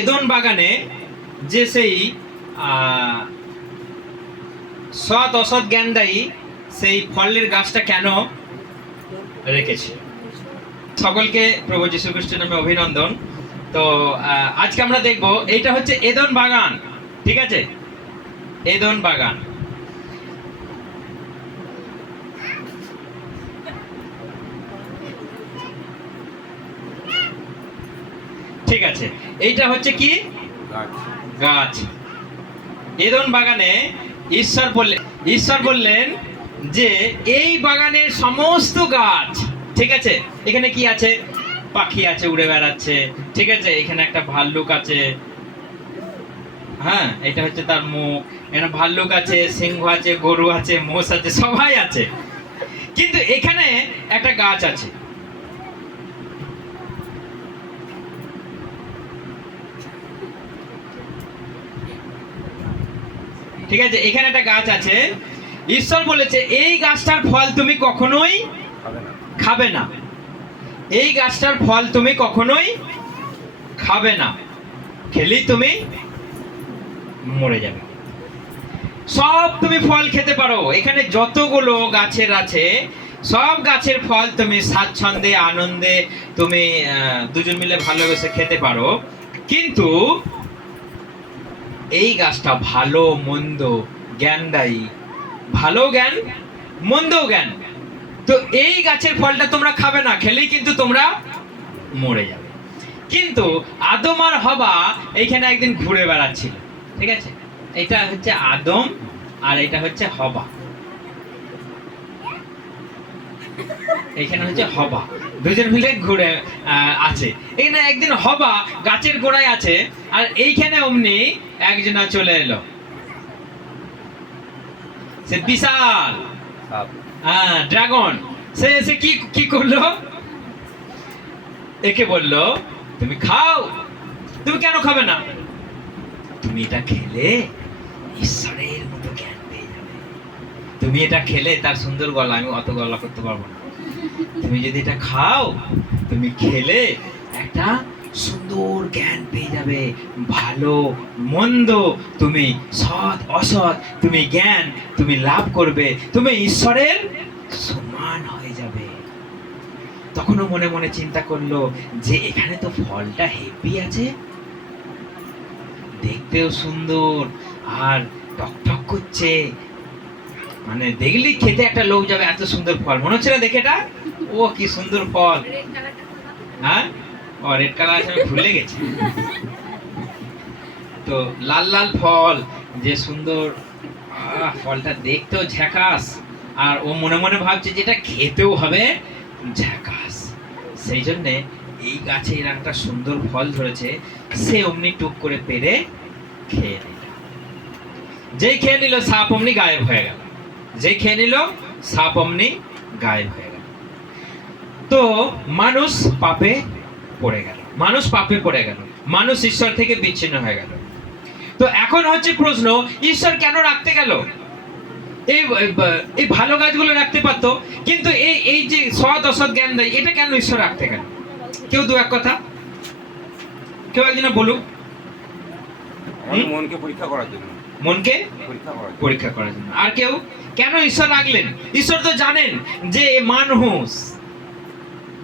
এদন বাগানে যে সেই সৎ অসৎ জ্ঞানদায়ী সেই ফলের গাছটা কেন রেখেছে? সকলকে প্রভু যীশু খ্রিস্টের নামে অভিনন্দন। তো আজকে আমরা দেখব, এইটা হচ্ছে এদন বাগান, ঠিক আছে? এদন বাগান ঠিক আছে এইটা হচ্ছে কি? গাছ। এদন বাগানে ঈশ্বর বললেন ঈশ্বর বললেন যে এই বাগানের সমস্ত গাছ ঠিক আছে? এখানে কি আছে? পাখি আছে উড়ে বেড়াচ্ছে ঠিক আছে? এখানে একটা ভাল্লুক আছে। হ্যাঁ এটা হচ্ছে তার মুখ। এখানে ভাল্লুক আছে সিংহ আছে গরু আছে মোষ আছে সবাই আছে। কিন্তু এখানে একটা গাছ আছে। ঠিক আছে এখানে একটা গাছ আছে। ঈশ্বর বলেছে এই গাছটার ফল তুমি কখনোই খাবে না। এই গাছটার ফল তুমি কখনোই খাবে না। খেলেই তুমি মরে যাবে। সব তুমি ফল খেতে পারো। এখানে যতগুলো গাছের আছে সব গাছের ফল তুমি স্বাচ্ছন্দ্যে আনন্দে তুমি আহ, দুজন মিলে ভালোবেসে খেতে পারো। কিন্তু এই গাছটা ভালো, মন্দ, জ্ঞানদায়ী। ভালো জ্ঞান মন্দ জ্ঞান। তো এই গাছের ফলটা তোমরা খাবে না, খেলেই কিন্তু তোমরা মরে যাবে। কিন্তু আদম আর হবা এইখানে একদিন ঘুরে বেড়াচ্ছিল, ঠিক আছে? এটা হচ্ছে আদম আর এটা হচ্ছে হবা। এখানে হচ্ছে হবা। দুজন মিলে ঘুরে আছে। এখানে একদিন হবা গাছের গোড়ায় আছে, আর এইখানে অমনি একজনা চলে এলো। সে বিশাল। হ্যাঁ ড্রাগন। সে এসে কি কি করল? একে বলল তুমি খাও। তুমি কেন খাবে না? তুমি এটা খেলে ঈশ্বরের মতো জ্ঞান পেয়ে যাবে। তুমি এটা খেলে তার সুন্দর গলা আমি অত গলা করতে পারব না। তুমি যদি এটা খাও তুমি খেলে একটা সুন্দর জ্ঞান পেয়ে যাবে ভালো মন্দ তুমি সৎ অসৎ তুমি জ্ঞান তুমি লাভ করবে তুমি ঈশ্বরের সমান হয়ে যাবে। তখনও মনে মনে চিন্তা করল যে এখানে তো ফলটা হেভি আছে। দেখতেও সুন্দর আর টকটক করছে। মানে দেখলি খেতে একটা লোক যাবে এত সুন্দর ফল। মনে হচ্ছে না দেখে এটা? ও কি সুন্দর ফল। হ্যাঁ? রেড কালার আছে ভুলে গেছি। তো লাল লাল ফল, যে সুন্দর ফলটা দেখতেও আর ও মনে মনে ভাবছে যে এটা খেতেও হবে সেই জন্যে এই গাছে একটা সুন্দর ফল ধরেছে, সে অমনি টুক করে পেরে খেয়ে নিল। যেই খেয়ে নিল, সাপ অমনি গায়েব হয়ে গেল। যেই খেয়ে নিল, সাপ অমনি গায়েব হয়ে গেল। তো মানুষ পাপে পড়ে গেল। মানুষ পাপে পড়ে গেল। মানুষ ঈশ্বর থেকে বিচ্ছিন্ন হয়ে গেল। তো এখন হচ্ছে প্রশ্ন ঈশ্বর কেন রাখতে গেল? এই এই ভালো গাছগুলো রাখতে পারতো কিন্তু এই এই যে সৎ অসৎ জ্ঞান দেয় এটা কেন ঈশ্বর রাখতে গেল? কেউ দু এক কথা? কেউ একজন বলুক। মনকে পরীক্ষা করার জন্য। মনকে? পরীক্ষা করার জন্য। আর কেউ? কেন ঈশ্বর রাখলেন? ঈশ্বর তো জানেন যে এ মানুষ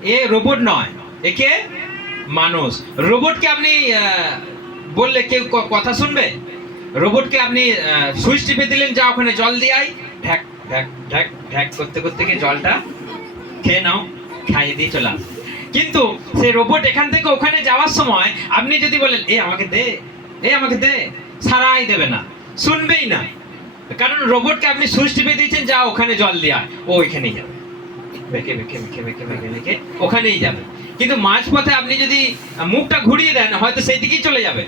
এ রোবট নয়। একে মানুষ। রোবটকে আপনি বললে কেউ কথা শুনবে? রোবটকে আপনি সুইচ টিপে দিলেন, যা ওখানে জল দিয়ে আয়। ঢ্যাক ঢ্যাক ঢ্যাক ঢ্যাক করতে করতে গিয়ে জলটা খেয়ে নাও, খাইয়ে দিয়ে চলে আসে। কিন্তু সেই রোবট এখান থেকে ওখানে যাওয়ার সময় আপনি যদি বলেন, এ, আমাকে দে, এ, আমাকে দে, সারাই দেবে না। শুনবেই না। কারণ রোবটকে আপনি সুইচ টিপে দিয়েছেন, যা ওখানে জল দেওয়া ও ওইখানেই যাবে। বেঁকে বেঁকে বেঁকে বেঁকে, ওখানেই যাবে। কিন্তু মাঝপথে আপনি যদি মুখটা ঘুরিয়ে দেন, হয়তো সেই দিকেই চলে যাবে।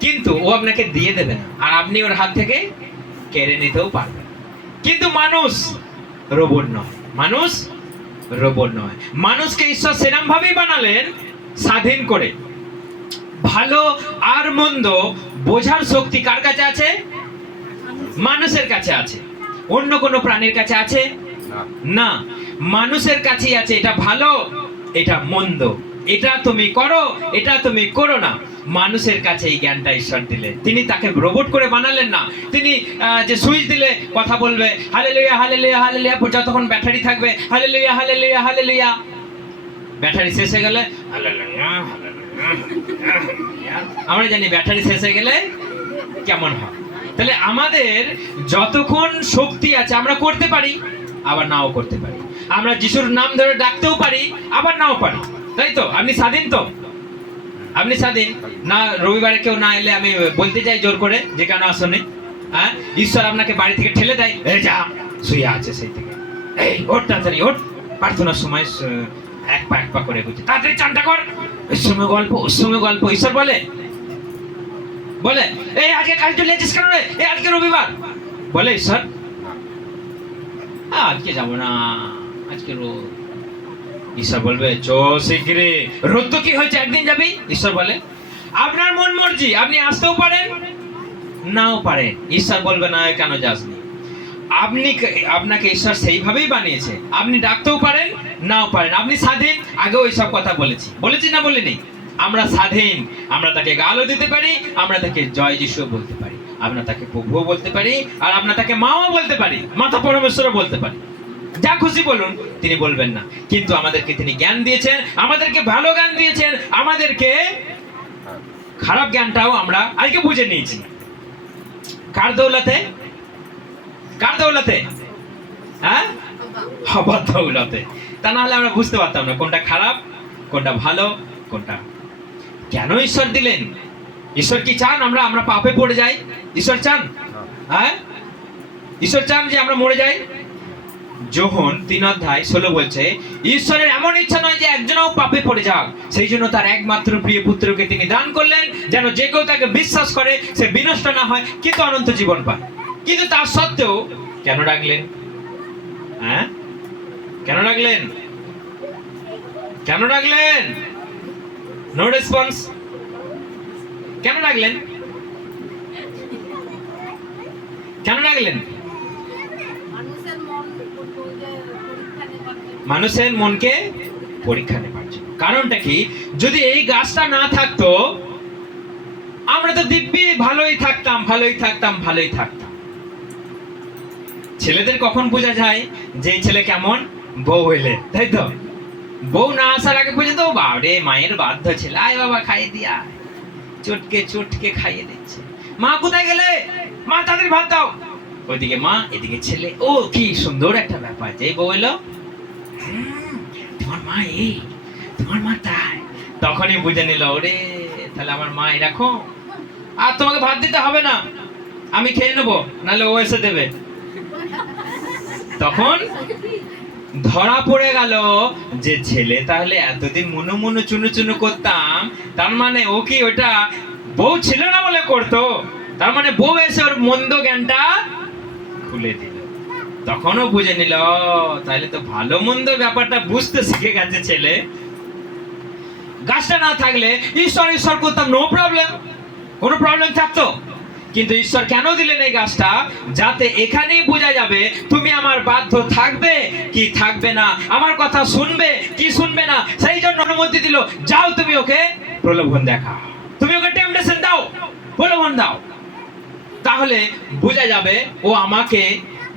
কিন্তু ও আপনাকে দিয়ে দেবে না। আর আপনি ওর হাত থেকে কেড়ে নিতেও পারবেন কিন্তু মানুষ রোবট নয়। মানুষ রোবট নয়। মানুষকে ঈশ্বর সেরম ভাবেই বানালেন স্বাধীন করে। ভালো আর মন্দ বোঝার শক্তি কার কাছে আছে? মানুষের কাছে আছে। অন্য কোনো প্রাণীর কাছে আছে? না না। মানুষের কাছেই আছে। এটা ভালো এটা মন্দ। এটা তুমি করো, এটা তুমি করো না। মানুষের কাছে এই জ্ঞানটা ঈশ্বর দিলেন তিনি তাকে রোবট করে বানালেন না। তিনি যে সুইচ দিলে কথা বলবে হালে লইয়া হালে লইয়া হালে লইয়া যতক্ষণ ব্যাটারি থাকবে হালে লইয়া হালে লইয়া হালে লইয়া ব্যাটারি শেষ হয়ে গেলে। আমরা জানি ব্যাটারি শেষ হয়ে গেলে কেমন হয়। তাহলে আমাদের যতক্ষণ শক্তি আছে, আমরা করতে পারি, আবার নাও করতে পারি। আমরা যিশুর নাম ধরে ডাকতেও পারি, আবার নাও পারি। তাই তো? আপনি স্বাধীন তো? আপনি স্বাধীন? না, রবিবারে কেউ না এলে আমি বলতে চাই জোর করে, যে কেন আসনি? হ্যাঁ? ঈশ্বর আপনাকে বাড়ি থেকে ঠেলে দেয়। এই যা, শুয়ে আছে সেই থেকে। এই, ওঠ তাড়াতাড়ি, ওঠ। প্রার্থনার সময় এক পা এক পা করে এগোচ্ছে। তাড়াতাড়ি চানটা কর। ওর সঙ্গে গল্প ওর সঙ্গে গল্প। ঈশ্বর বলে? বলে? এই, আজকে কাজ চলে যাচ্ছিস কেন রে? এই, আজকে রবিবার। বলে, ঈশ্বর? আজকে যাব না। আজকে রোদ ঈশ্বর বলবে চো শিগগিরি রোদ তো কি হয়েছে? একদিন যাবি? ঈশ্বর বলে আপনার মন মর্জি আপনি আসতেও পারেন নাও পারেন। ঈশ্বর বলবে না কেন যাসনি? আপনি আপনাকে ঈশ্বর সেইভাবেই বানিয়েছে। আপনি ডাকতেও পারেন নাও পারেন। আপনি স্বাধীন? আগেও এইসব কথা বলেছি। বলেছি না বলিনি? আমরা স্বাধীন। আমরা তাকে গালও দিতে পারি আমরা তাকে জয় যিশু বলতে পারি। আমরা তাকে প্রভুও বলতে পারি আর আমরা তাকে মাও বলতে পারি মাতা পরমেশ্বরও বলতে পারি। যা খুশি বলুন তিনি বলবেন না। কিন্তু আমাদেরকে তিনি জ্ঞান দিয়েছেন আমাদেরকে ভালো জ্ঞান দিয়েছেন আমাদেরকে খারাপ জ্ঞানটাও আমরা আজকে বুঝে নিয়েছি। কার দৌলতে? কার দৌলতে? হ্যাঁ? হবার দৌলতে। তা না হলে আমরা বুঝতে পারতাম না কোনটা খারাপ কোনটা ভালো কোনটা। কেন ঈশ্বর দিলেন? ঈশ্বর কি চান আমরা আমরা পাপে পড়ে যাই? ঈশ্বর চান? হ্যাঁ? ঈশ্বর চান যে আমরা মরে যাই? যোহন তিন অধ্যায় ষোলো বলছে, ঈশ্বরের এমন ইচ্ছা নয় যে একজনও পাপে পড়ে যাক। সেই জন্য তার একমাত্র প্রিয় পুত্রকে তিনি দান করলেন, যেন যে কেউ তাকে বিশ্বাস করে, সে বিনষ্ট না হয়, কিন্তু অনন্ত জীবন পায়। কিন্তু তার সত্ত্বেও কেন ডাকলেন হ্যাঁ? কেন ডাকলেন কেন ডাকলেন নো রেসপন্স কেন ডাকলেন কেন ডাকলেন মানুষের মন করতো যে পরীক্ষা নেবার জন্য। মানুষের মনকে পরীক্ষা নেবার জন্য। কারণটা কি? যদি এই গাছটা না থাকতো, আমরা তো দিব্যি ভালোই থাকতাম ভালোই থাকতাম ভালোই থাকতাম। ছেলেদের কখন বোঝা যায় যে ছেলে কেমন? বউ হইলে তাই তো? বউ না আসার আগে পর্যন্ত, বাবরে, মায়ের বাধ্য ছেলে, আয় বাবা, খাইয়ে দিয়া চটকে চটকে খাইয়ে দিচ্ছে। মা কোথায় গেলে? মা তাদের ভাত দাও। ওইদিকে মা, এদিকে ছেলে। ও, কি সুন্দর একটা ব্যাপার। যে বউ এলো তোমার মা এই, তোমার মা তাই। তখনই বুঝে নিল, ওরে, তাহলে আমার মা এরকম আর তোমাকে ভাত দিতে হবে না, আমি খেয়ে নেব, নাহলে ও এসে দেবে। তখন ধরা পড়ে গেল যে ছেলে তাহলে এতদিন মুনু মুনু চুনু চুনু করতাম, তার মানে ও কি ওটা বউ ছিল না বলে করতো? তার মানে বউ এসে ওর মন্দ জ্ঞানটা খুলে দিল। তখনও বুঝে নিল তাহলে তো ভালো মন্দ ব্যাপারটা বুঝতে শিখে গেছে ছেলে। গাছটা না থাকলে ঈশ্বর ঈশ্বর করতাম নো প্রবলেম কোনো প্রবলেম থাকতো। কিন্তু ঈশ্বর কেন দিলেন এই গাছটা? যাতে এখানেই বোঝা যাবে, তুমি আমার বাধ্য থাকবে কি থাকবে না, আমার কথা শুনবে কি শুনবে না, সেই জন্য অনুমতি দিল, যাও তুমি ওকে প্রলোভন দেখা। তুমি ওকে টেম্পটেশন দাও, প্রলোভন দাও। তাহলে বোঝা যাবে ও আমাকে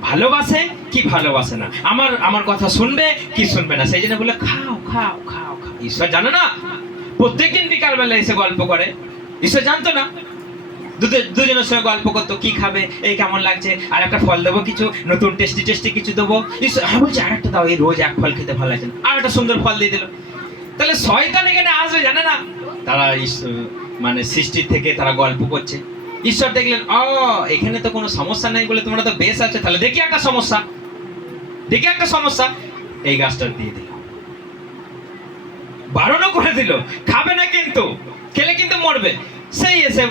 ভালোবাসে কি ভালোবাসে না? আমার আমার কথা শুনবে, কি শুনবে না? সেই জন্য বলে, খাও খাও খাও খাও। ঈশ্বর জানে না? প্রত্যেকদিন বিকালবেলা এসে গল্প করে। ঈশ্বর জানতো না? দুজে- দুজনের সঙ্গে গল্প করতো, কি খাবে, এই কেমন লাগছে, আর একটা ফল দেবো কিছু, নতুন টেস্টি টেস্টি কিছু দেবো। ঈশ্বর হ্যাঁ বলছি আর একটা দাও, এই রোজ এক ফল খেতে ভালো লাগছে না। আর একটা সুন্দর ফল দিয়ে দিল। তাহলে শয়তান এখানে আসবে, জানে না? তারা মানে সৃষ্টির থেকে তারা গল্প করছে। ঈশ্বর দেখলেন ও এখানে তো কোনো সমস্যা নাই বলে তোমরা তো বেশ আছে, তাহলে দেখি একটা সমস্যা। দেখি একটা সমস্যা। এই গাছটা দিয়ে দিল। বারণও করে দিল, খাবে না কিন্তু, খেলে কিন্তু মরবে। সেই এসে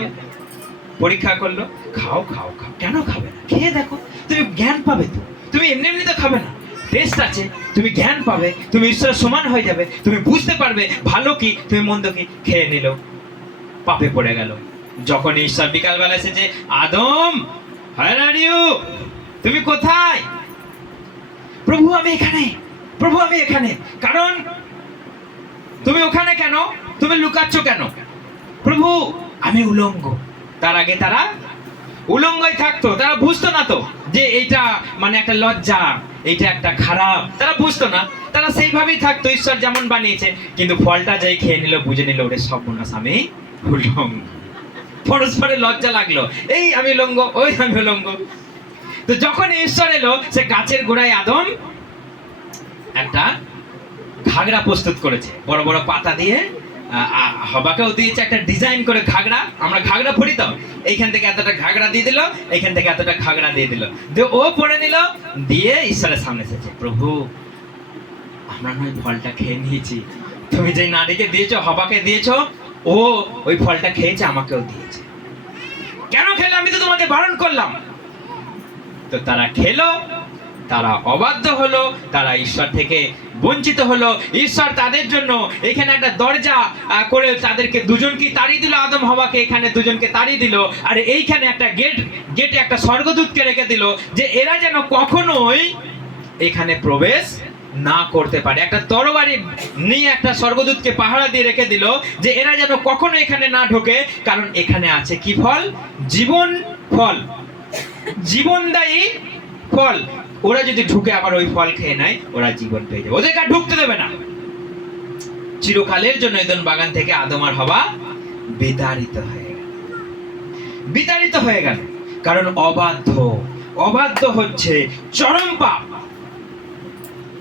পরীক্ষা করল, খাও খাও খাও। কেন খাবে না? খেয়ে দেখো, তুমি জ্ঞান পাবে তো, তুমি এমনি এমনি তো খাবে না। টেস্ট আছে, তুমি জ্ঞান পাবে, তুমি ঈশ্বরের সমান হয়ে যাবে, তুমি বুঝতে পারবে, ভালো কি, তুমি মন্দ কি। খেয়ে নিল, পাপে পড়ে গেল। যখন ঈশ্বর বিকালবেলা এসেছে, আদম হায়ার তুমি কোথায়? প্রভু, আমি এখানে। প্রভু, আমি এখানে। কারণ তুমি ওখানে কেন? তুমি লুকাচ্ছ কেন? প্রভু, আমি উলঙ্গ। তার আগে তারা উলঙ্গই থাকতো। তারা বুঝতো না তো যে এইটা মানে একটা লজ্জা, এইটা একটা খারাপ। তারা বুঝতো না। তারা সেইভাবেই থাকতো, ঈশ্বর যেমন বানিয়েছে। কিন্তু ফলটা যাই খেয়ে নিল, বুঝে নিল, ওরে সর্বনাশ, আমি উলঙ্গ। পরস্পরে লজ্জা লাগল। এই আমি লঙ্গ ওই আমি লঙ্গ তো যখন ঈশ্বর এলো, সে গাছের গোড়ায় আদম একটা ঘাগরা প্রস্তুত করেছে। বড় বড় পাতা দিয়ে হবাকেও দিয়েছে একটা ডিজাইন করে ঘাগরা। আমরা ঘাগরা পড়ি তো। এইখান থেকে এতটা ঘাগরা দিয়ে দিল, এইখান থেকে এতটা ঘাগরা দিয়ে দিল। দিয়ে ও পড়ে নিল, দিয়ে ঈশ্বরের সামনে এসেছে। প্রভু, আমরা নয় ফলটা খেয়ে নিয়েছি। তুমি যে নারীকে দিয়েছ, হবাকে দিয়েছ ও ওই ফলটা খেয়েছে, আমাকেও দিয়েছে। কেন খেলে? আমি তো তোমাকে বারণ করলাম। তো তারা খেলো, তারা অবাধ্য হলো, তারা ঈশ্বর থেকে বঞ্চিত হলো। ঈশ্বর তাদের জন্য এখানে একটা দরজা করে তাদেরকে দুজনকে তাড়িয়ে দিল, আদম হওয়াকে এখানে দুজনকে তাড়িয়ে দিল। আর এইখানে একটা গেট, গেটে একটা স্বর্গদূতকে রেখে দিল যে এরা যেন কখনোই এখানে প্রবেশ না করতে পারে। একটা তরবারি নিয়ে একটা স্বর্গদূতকে পাহারা দিয়ে রেখে দিল যে এরা যেন কখনো এখানে না ঢোকে, কারণ এখানে আছে কি ফল? জীবন ফল। জীবনদায়ী ফল। ওরা যদি ঢুকে আবার ওই ফল খেয়ে নেয়, ওরা জীবন পেয়ে যাবে। ওদেরকে ঢুকতে দেবে না। চিরকালের জন্য এদন বাগান থেকে আদম আর হওয়া বিতাড়িত হয়ে গেল। বিতাড়িত হয়ে গেল। কারণ অবাধ্য। অবাধ্য হচ্ছে চরম পাপ।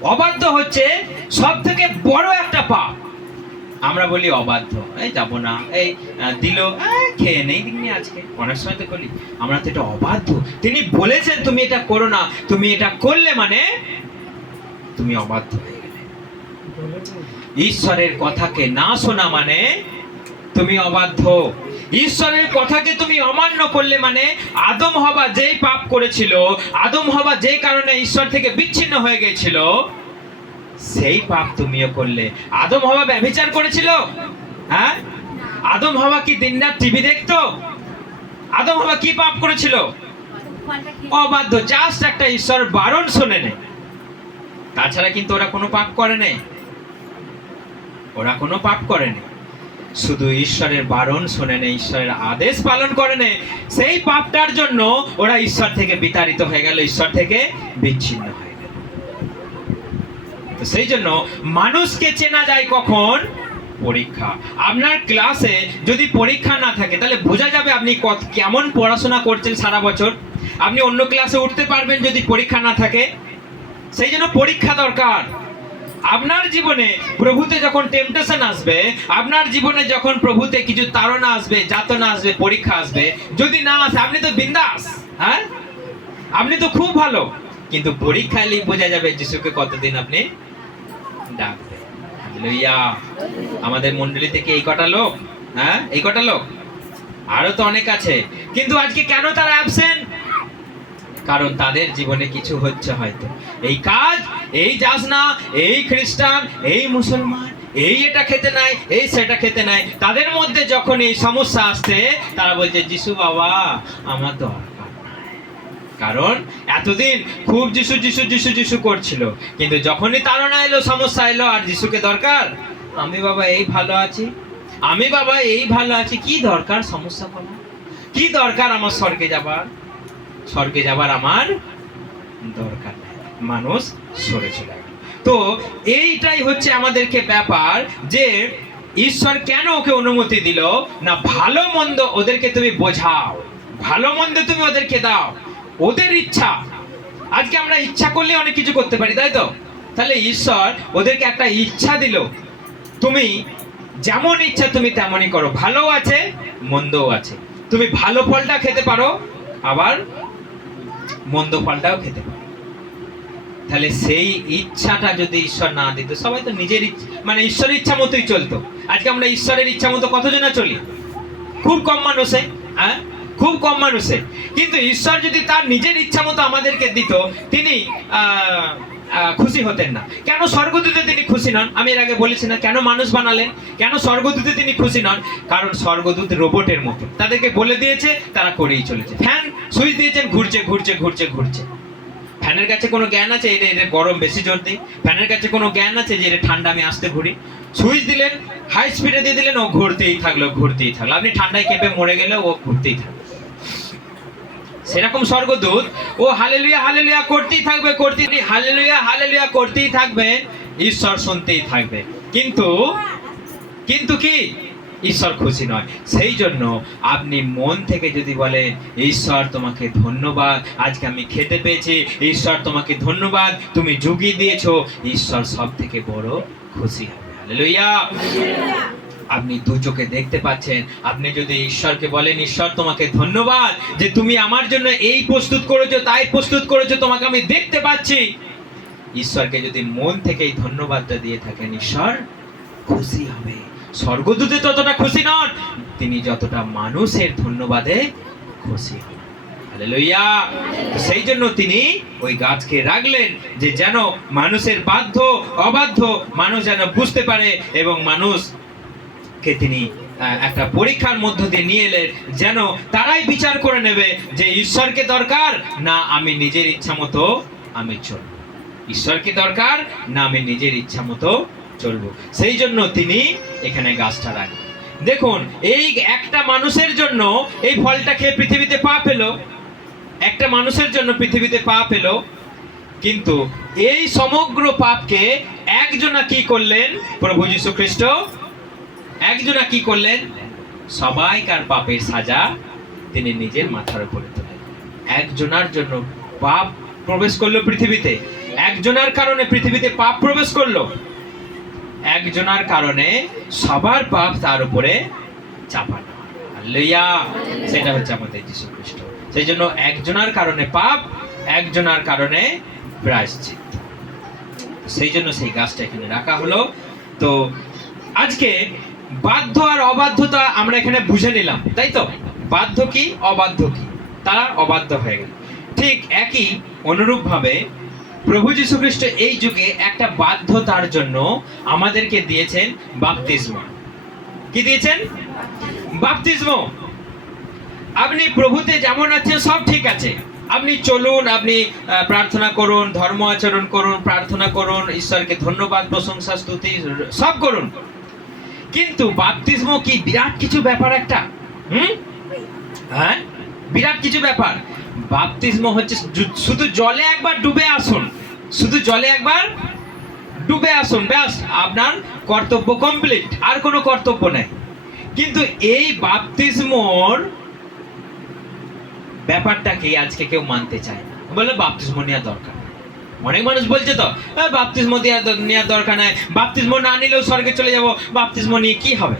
অবাধ্য হচ্ছে সব থেকে বড় একটা পাপ। আমরা বলি অবাধ্য। এই যাব না এই দিল খেয়ে নেই দিননি আজকে। অনেক সময় তো বলি আমরা তো এটা অবাধ্য। তিনি বলেছেন তুমি এটা করো না তুমি এটা করলে মানে তুমি অবাধ্য হয়ে গেলে। ঈশ্বরের কথাকে না শোনা মানে তুমি অবাধ্য। ঈশ্বরের কথাকে তুমি অমান্য করলে মানে আদম হবা যেই পাপ করেছিল, আদম হবা যে কারণে ঈশ্বর থেকে বিচ্ছিন্ন হয়ে গেছিল সেই পাপ তুমিও করলে। আদম হওয়া ব্যভিচার করেছিল? হ্যাঁ? আদম হওয়া কি দিনরাত টিভি দেখতো? আদম হওয়া কি পাপ করেছিল? অবাধ্য জাস্ট একটা ঈশ্বর বারণ শোনে নে। তাছাড়া কিন্তু ওরা কোনো পাপ করে নাই। ওরা কোনো পাপ করেনি শুধু ঈশ্বরের বারণ শোনে নেই ঈশ্বরের আদেশ পালন করে নেই সেই পাপটার জন্য ওরা ঈশ্বর থেকে বিতাড়িত হয়ে গেল, ঈশ্বর থেকে বিচ্ছিন্ন হয়ে গেল। সেই জন্য মানুষকে চেনা যায় কখন? পরীক্ষা। আপনার ক্লাসে যদি পরীক্ষা না থাকে, তাহলে বোঝা যাবে আপনি কেমন পড়াশোনা করছেন সারা বছর। আপনি অন্য ক্লাসে উঠতে পারবেন যদি পরীক্ষা না থাকে। সেই জন্য পরীক্ষা দরকার। আপনার জীবনে প্রভুতে যখন টেম্পটেশন আসবে, আপনার জীবনে যখন প্রভুতে কিছু তাড়না আসবে, যাতনা আসবে, পরীক্ষা আসবে, যদি না আসে, আপনি তো বিন্দাস হ্যাঁ? আপনি তো খুব ভালো। কিন্তু পরীক্ষা এলেই বোঝা যাবে যিশুকে কতদিন আপনি ডাকবেন আমাদের মন্ডলী থেকে এই কটা লোক হ্যাঁ? এই কটা লোক? আরও তো অনেক আছে। কিন্তু আজকে কেন তারা অ্যাবসেন্ট কারণ তাদের জীবনে কিছু হচ্ছে হয়তো। এই কাজ, এই যাস না এই খ্রিস্টান, এই মুসলমান, এই এটা খেতে নাই, এই সেটা খেতে নাই, তাদের মধ্যে যখন এই সমস্যা আসছে, তারা বলছে, যিশু বাবা, আমার দরকার কারণ এতদিন খুব যিশু যিশু যিশু যিশু করছিল। কিন্তু যখনই তারা এলো, সমস্যা এলো, আর যিশুকে দরকার? আমি বাবা এই ভালো আছি। আমি বাবা এই ভালো আছি। কি দরকার সমস্যা বলা? কি দরকার আমার স্বর্গে যাবার? স্বর্গে যাবার আমার দরকার নেই। মানুষ সরে চলে গেল। তো এইটাই হচ্ছে আমাদেরকে ব্যাপার যে ঈশ্বর কেন ওকে অনুমতি দিল? না, ভালো মন্দ ওদেরকে তুমি বোঝাও। ভালো মন্দ তুমি ওদেরকে দাও। ওদের ইচ্ছা। আজকে আমরা ইচ্ছা করলে অনেক কিছু করতে পারি, তাই তো? তাহলে ঈশ্বর ওদেরকে একটা ইচ্ছা দিল। তুমি যেমন ইচ্ছা তুমি তেমনই করো। ভালো আছে, মন্দও আছে। তুমি ভালো ফলটা খেতে পারো, আবার মন্দ ফলটাও খেতে পারে। তাহলে সেই ইচ্ছাটা যদি ঈশ্বর না দিত, সবাই তো নিজের মানে ঈশ্বরের ইচ্ছা মতোই চলতো। আজকে আমরা ঈশ্বরের ইচ্ছা মতো কতজনা চলি? খুব কম মানুষে হ্যাঁ? খুব কম মানুষে। কিন্তু ঈশ্বর যদি তার নিজের ইচ্ছা মতো আমাদেরকে দিত, তিনি খুশি হতেন না। কেন স্বর্গদূতে তিনি খুশি নন? আমি এর আগে বলেছি না, কেন মানুষ বানালেন? কেন স্বর্গদূতে তিনি খুশি নন? কারণ স্বর্গদূত রোবটের মতো। তাদেরকে বলে দিয়েছে, তারা করেই চলেছে। ফ্যান সুইচ দিয়েছেন, ঘুরছে ঘুরছে ঘুরছে ঘুরছে। ফ্যানের কাছে কোনো জ্ঞান আছে? এটা এটা গরম বেশি জোর দিই ফ্যানের কাছে কোনো জ্ঞান আছে যে এটা ঠান্ডা আমি আসতে ঘুরি? সুইচ দিলেন, হাই স্পিডে দিয়ে দিলেন, ও ঘুরতেই থাকল ঘুরতেই থাকল। আপনি ঠান্ডায় কেঁপে মরে গেলে ও ঘুরতেই থাকল। সেরকম স্বর্গদূত। ও হালেলুয়া হালেলুয়া করতেই থাকবে, করতেই হালেলুয়া হালেলুয়া করতেই থাকবে। ঈশ্বর শুনতেই থাকবে। কিন্তু কিন্তু কি? ঈশ্বর খুশি নয়। সেই জন্য আপনি মন থেকে যদি বলেন, ঈশ্বর তোমাকে ধন্যবাদ, আজকে আমি খেতে পেয়েছি। ঈশ্বর তোমাকে ধন্যবাদ, তুমি যুগিয়ে দিয়েছ। ঈশ্বর সব থেকে বড় খুশি হবে। হালেলুয়া! আপনি দু চোখে দেখতে পাচ্ছেন। আপনি যদি ঈশ্বরকে বলেন, ঈশ্বর, তোমাকে ধন্যবাদ যে তুমি আমার জন্য এই প্রস্তুত করেছ, তাই প্রস্তুত করেছ, তোমাকে আমি দেখতে পাচ্ছি। ঈশ্বরকে যদি মন থেকে এই ধন্যবাদটা দিয়ে থাকেন, ঈশ্বর, খুশি হবে। স্বর্গদূতে ততটা খুশি নন, তিনি যতটা মানুষের ধন্যবাদে খুশি হন। তো সেই জন্য তিনি ওই গাছকে রাখলেন যে যেন মানুষের বাধ্য, অবাধ্য মানুষ যেন বুঝতে পারে এবং মানুষ কে তিনি একটা পরীক্ষার মধ্য দিয়ে নিয়ে এলেন, যেন তারাই বিচার করে নেবে যে ঈশ্বরকে দরকার না আমি নিজের ইচ্ছা মতো আমি চলবো। ঈশ্বরকে দরকার না আমি নিজের ইচ্ছা মতো চলবো। সেই জন্য তিনি এখানে গাছটা রাখলেন। দেখুন, এই একটা মানুষের জন্য এই ফলটা খেয়ে পৃথিবীতে পা পেল। একটা মানুষের জন্য পৃথিবীতে পা পেল। কিন্তু এই সমগ্র পাপকে একজনা কি করলেন? প্রভু যীশু খ্রিস্ট একজনা কি করলেন? সবাইকার পাপের সাজা তিনি নিজের মাথার উপরে তোলেন একজনার জন্য পাপ প্রবেশ করল পৃথিবীতে। একজনার কারণে পৃথিবীতে পাপ প্রবেশ করল। একজনার কারণে সবার পাপ তার উপরে চাপানো। হাল্লেলুয়া! সেটা হচ্ছে আমাদের যীশু খ্রিস্ট সেই জন্য একজনার কারণে পাপ, একজনার কারণে প্রায়শ্চিত্ত। সেই জন্য সেই গাছটা এখানে রাখা হলো। তো আজকে বাধ্য আর অবাধ্যতা আমরা এখানে বুঝে নিলাম, তাই তো? বাধ্য কি, অবাধ্য কি? তারা অবাধ্য হয়ে গেল। ঠিক একই অনুরূপভাবে প্রভু যীশু খ্রিস্ট এই যুগে একটা বাধ্যতার জন্য আমাদেরকে দিয়েছেন বাপতিস্ম। কি দিয়েছেন? বাপতিস্ম। আপনি প্রভুতে যেমন আছেন, সব ঠিক আছে। আপনি চলুন, আপনি প্রার্থনা করুন, ধর্ম আচরণ করুন, প্রার্থনা করুন, ঈশ্বরকে ধন্যবাদ, প্রশংসা, স্তুতি, সব করুন। কিন্তু বাপতিস্ম কি বিরাট কিছু ব্যাপার একটা? হুম? হ্যাঁ? বিরাট কিছু ব্যাপার। বাপতিস্ম হচ্ছে শুধু জলে একবার ডুবে আসুন। শুধু জলে একবার ডুবে আসুন, ব্যাস, আপনার কর্তব্য কমপ্লিট আর কোনো কর্তব্য নেই। কিন্তু এই বাপতিস্মর ব্যাপারটাকে আজকে কেউ মানতে চায় না। বলে বাপতিস্ম নেওয়া দরকার। অনেক মানুষ বলছে তো "এ, বাপতিস্ম নেওয়ার দরকার নাই। বাপতিস্ম না নিলেও স্বর্গে চলে যাব। বাপতিস্ম নিয়ে কি হবে?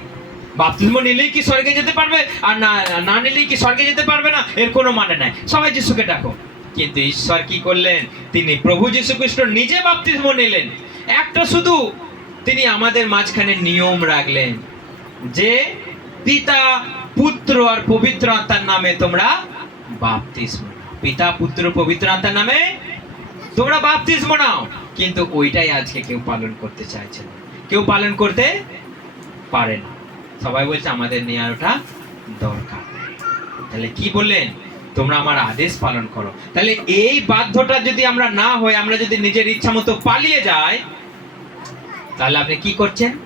বাপতিস্ম নিলেই কি স্বর্গে যেতে পারবে? আর না না নিলেই কি স্বর্গে যেতে পারবে না? এর কোনো মানে নাই। সবাই যিশুকে ডাকো। কিন্তু ঈশ্বর কি করলেন? তিনি প্রভু যীশু খ্রিস্ট নিজে বাপতিস্ম নিলেন। একটা শুধু তিনি আমাদের মাঝখানে নিয়ম রাখলেন যে পিতা পুত্র আর পবিত্র আত্মার নামে তোমরা বাপতিস্ম পিতা পুত্র পবিত্র আত্মার নামে তোমরা বাপতিস্ম নাও। কিন্তু ওইটাই আজকে কেউ পালন করতে চাইছে না। কেউ পালন করতে পারে না। সবাই বলছে আমাদের নেওয়ার ওটা দরকার। তাহলে কি বললেন? তোমরা আমার আদেশ পালন করো। তাহলে এই বাধ্যটা যদি আমরা না হই, আমরা যদি নিজের ইচ্ছা মতো পালিয়ে যাই, তাহলে আপনি কি করছেন?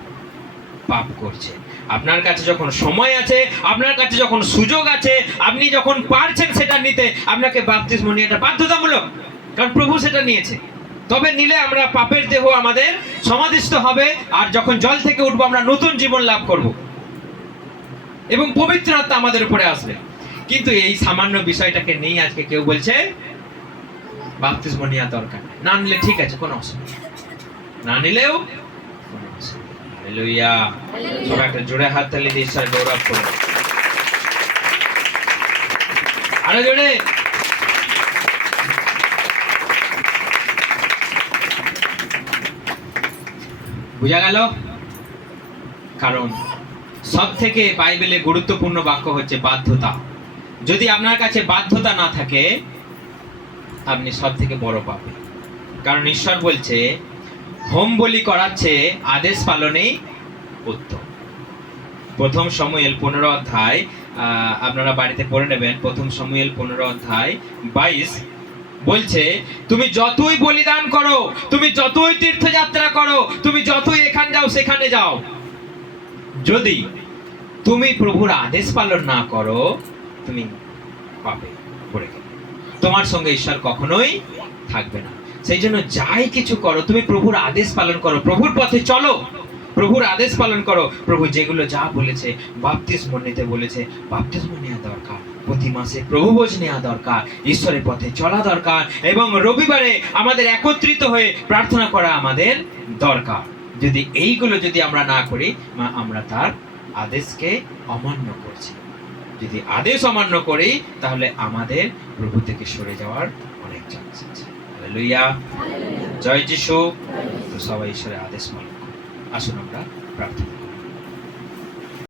পাপ করছেন। আপনার কাছে যখন সময় আছে, আপনার কাছে যখন সুযোগ আছে, আপনি যখন পারছেন সেটা নিতে, আপনাকে বাপতিস্ম নিয়ে এটা বাধ্যতামূলক। কারণ প্রভু সেটা নিয়েছে। তবে নিলে আমরা পাপের দেহ আমাদের সমাধিস্থ হবে, আর যখন জল থেকে উঠবো আমরা নতুন জীবন লাভ করব। এবং পবিত্র আত্মা আমাদের উপরে আসবে। কিন্তু এই সামান্য বিষয়টাকে নিয়ে আজকে কেউ বলছে বাপতিস্ম নেওয়া দরকার না নিলে ঠিক আছে, কোনো অসুবিধা না নিলেও সবাই একটা জোরে হাত তালি দিয়ে গৌরব আরও জোরে। বুঝা গেল? কারণ সব থেকে বাইবেলে গুরুত্বপূর্ণ বাক্য হচ্ছে বাধ্যতা। যদি আপনার কাছে বাধ্যতা না থাকে, আপনি সব থেকে বড় পাবে কারণ ঈশ্বর বলছে, হোম বলি করাচ্ছে, আদেশ পালনেই উত্তম। প্রথম সমুয়েল পনেরো অধ্যায় আপনারা বাড়িতে পড়ে নেবেন। প্রথম সমুয়েল পনেরো অধ্যায় বাইশ বলছে, তুমি যতই বলিদান করো, তুমি যতই তীর্থযাত্রা করো, তুমি যতই এখান যাও, সেখানে যাও। যদি তুমি প্রভুর আদেশ পালন না করো, তুমি পাবে পড়ে গেলে। তোমার সঙ্গে ঈশ্বর কখনোই থাকবে না। সেই জন্য যাই কিছু করো, তুমি প্রভুর আদেশ পালন করো, প্রভুর পথে চলো। প্রভুর আদেশ পালন করো। প্রভু যেগুলো যা বলেছে বাপতিস্ম নিতে বলেছে বাপতিস্ম নেওয়া দরকার। প্রতি মাসে প্রভু ভোজ নেওয়া দরকার ঈশ্বরের পথে চলা দরকার এবং রবিবারে আমাদের একত্রিত হয়ে প্রার্থনা করা আমাদের দরকার। যদি এইগুলো যদি আমরা না করি আমরা তার আদেশকে অমান্য করছি। যদি আদেশ অমান্য করি তাহলে আমাদের প্রভু থেকে সরে যাওয়ার অনেক চান্স আছে। হালেলুয়া জয় যিশু। তো সবাই ঈশ্বরের আদেশ মানব আসুন আমরা প্রার্থনা।